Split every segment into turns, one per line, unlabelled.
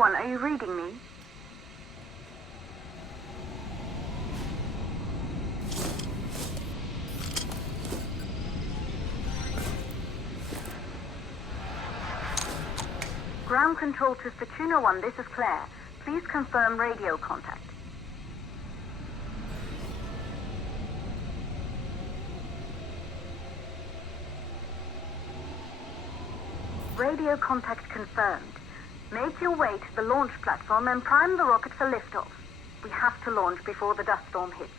Anyone, are you reading me? Ground control to Fortuna 1, this is Claire. Please confirm radio contact. Radio contact confirmed. Make your way to the launch platform and prime the rocket for liftoff. We have to launch before the dust storm hits.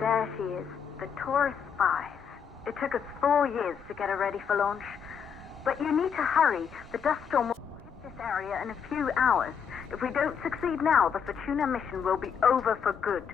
There she is, the Taurus 5. It took us four years to get her ready for launch. But you need to hurry. The dust storm will hit this area in a few hours. If we don't succeed now, the Fortuna mission will be over for good.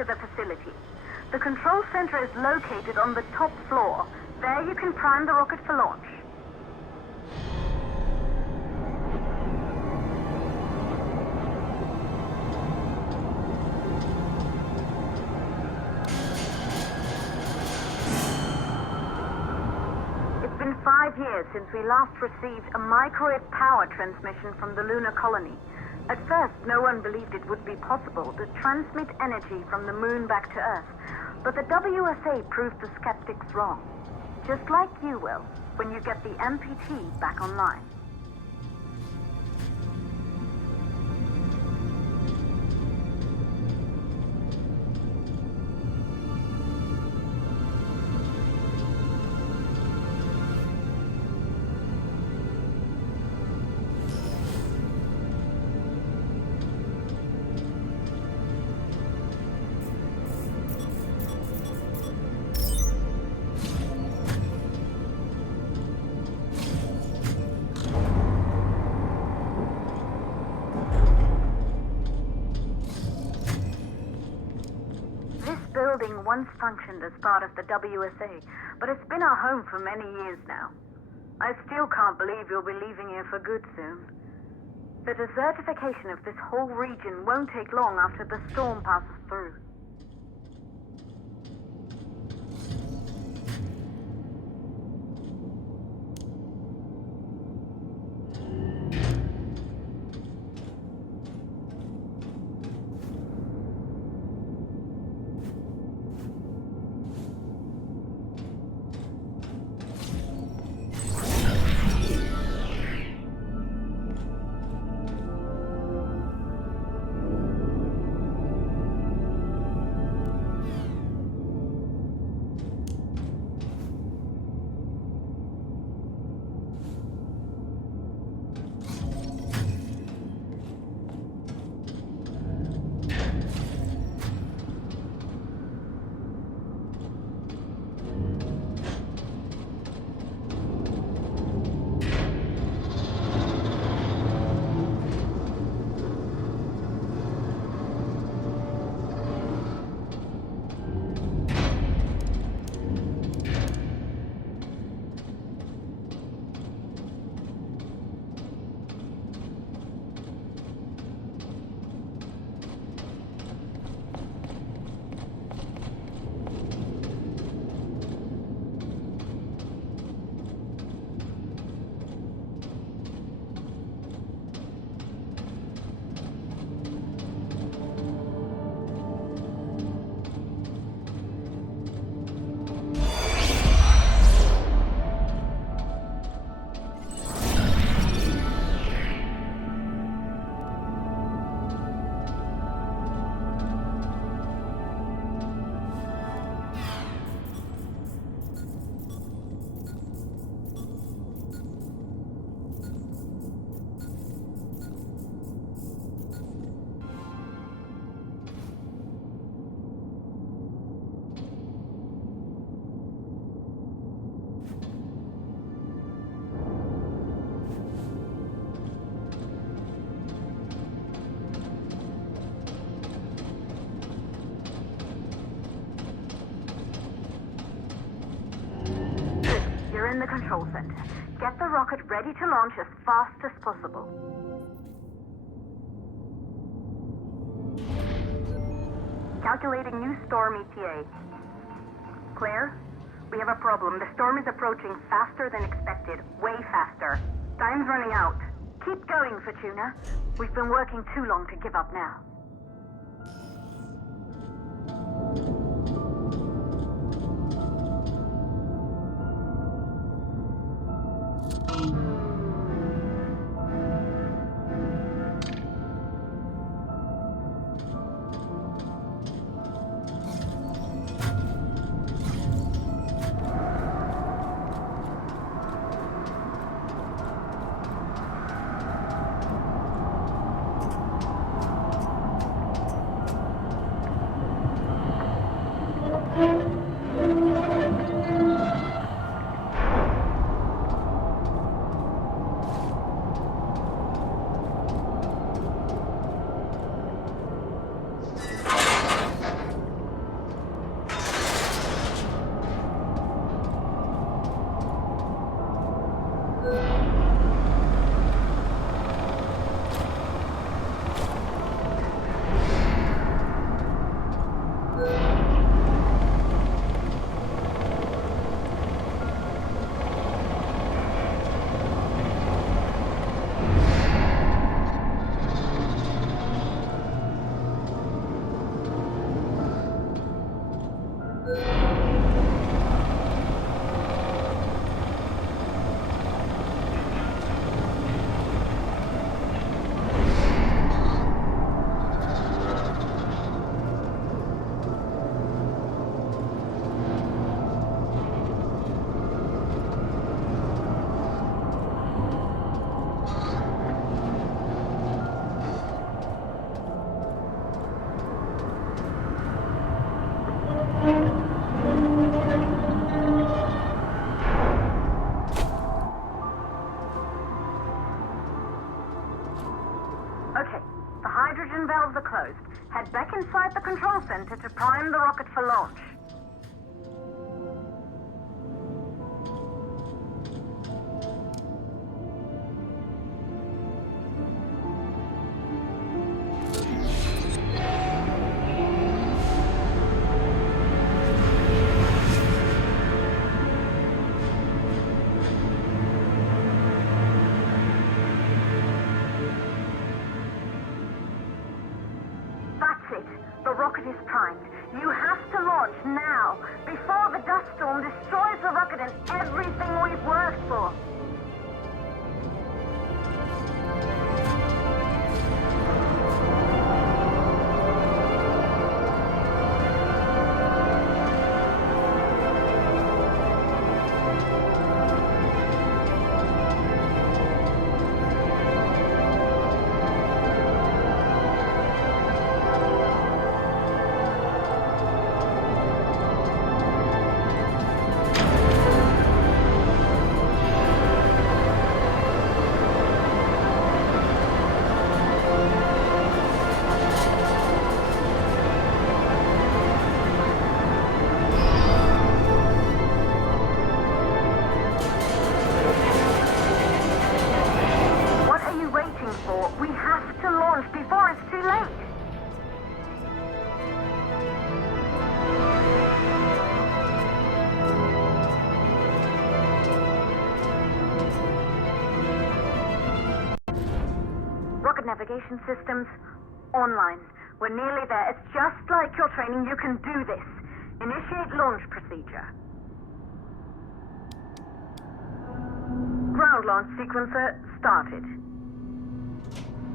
To the facility. The control center is located on the top floor. There you can prime the rocket for launch. It's been five years since we last received a microwave power transmission from the lunar colony. At first, no one believed it would be possible to transmit energy from the moon back to Earth. But the WSA proved the skeptics wrong. Just like you will when you get the MPT back online. Building once functioned as part of the WSA, but it's been our home for many years now. I still can't believe you'll be leaving here for good soon. The desertification of this whole region won't take long after the storm passes through. Control center. Get the rocket ready to launch as fast as possible. Calculating new storm ETA. Claire, we have a problem. The storm is approaching faster than expected. Way faster. Time's running out. Keep going, Fortuna. We've been working too long to give up now. To the rocket for launch. Navigation systems online. We're nearly there. It's just like your training. You can do this. Initiate launch procedure. Ground launch sequencer started.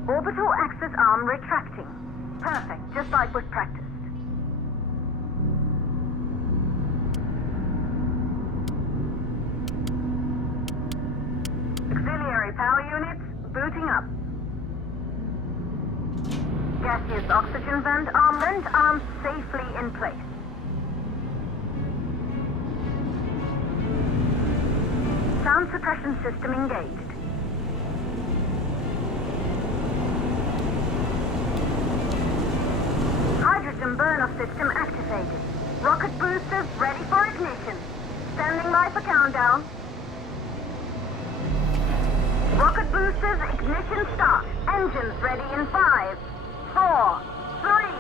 Orbital axis arm retracting. Perfect, just like we've practiced. Auxiliary power units booting up. Gaseous oxygen vent armament arms safely in place. Sound suppression system engaged. Hydrogen burn-off system activated. Rocket boosters ready for ignition. Standing by for countdown. Rocket boosters, ignition start. Engines ready in five, four, three,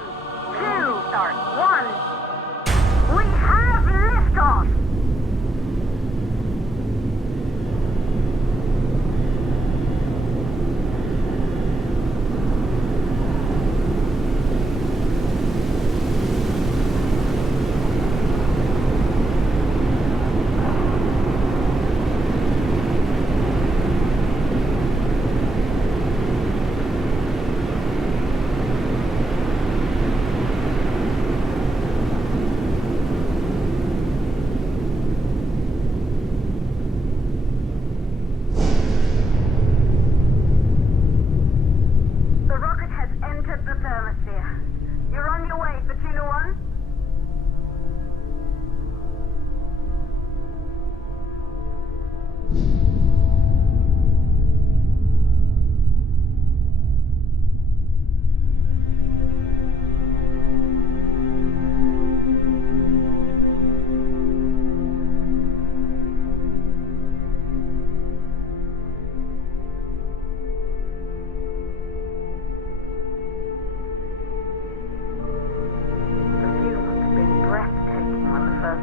two, start, one.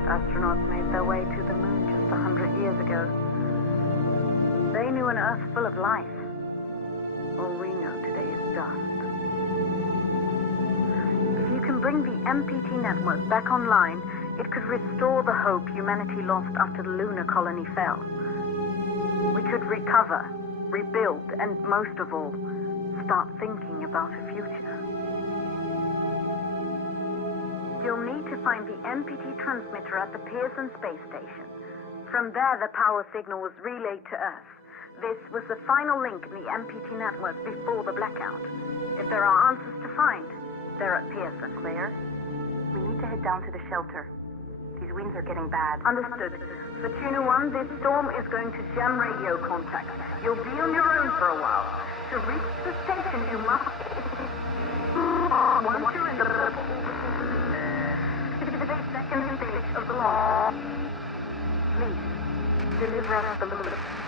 First astronauts made their way to the moon just a hundred years ago. They knew an Earth full of life. All we know today is dust. If you can bring the MPT network back online, it could restore the hope humanity lost after the lunar colony fell. We could recover, rebuild, and most of all, start thinking about a future. To find the MPT transmitter at the Pearson space station. From there, the power signal was relayed to Earth. This was the final link in the MPT network before the blackout. If there are answers to find, they're at Pearson.
Claire, we need to head down to the shelter. These winds are getting bad.
Understood. Fortuna 1, this storm is going to jam radio contact. You'll be on your own for a while. To reach the station, you must... Once you're in the. The second stage of the launch. Please, deliver us the loop.